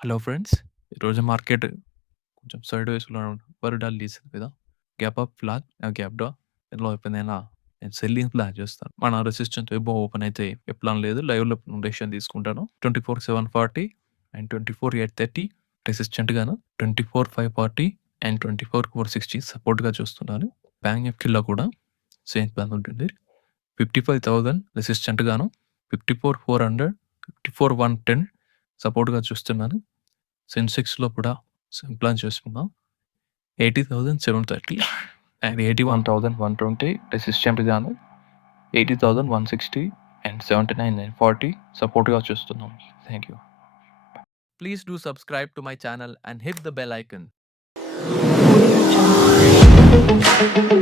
Hello friends. ఈరోజు market కొంచెం side వేస్‌లో డల్ తీసింది కదా! Gap up flag gap down yellow అయిపోయిందైనా నేను సెల్లింగ్ ప్లాన్ చేస్తాను. మన రెసిస్టెన్స్ అబోవ్ ఓపెన్ అయితే ఏ ప్లాన్ లేదు. లైవ్‌లో డెసిషన్ తీసుకుంటాను. 24,740 అండ్ 24,830 రెసిస్టెంట్ గాను, 24,540 అండ్ 24,460 సపోర్ట్‌గా చూస్తున్నాను. బ్యాంక్ నిఫ్టీలో కూడా సేమ్ ప్లాన్ ఉంటుంది. 55,000 రెసిస్టెంట్ గాను, 54,400, 54,110 సపోర్ట్‌గా చూస్తున్నాను. సెన్సెక్స్‌లో కూడా సేమ్ ప్లాన్ చేసుకుందాం. 80,730 అండ్ 81,120 రెసిస్టెంట్ గాను, 80,160 అండ్ 79,940 సపోర్ట్‌గా చూస్తున్నాం. Thank you. Please do subscribe to my channel and hit the bell icon. Audio Jungle.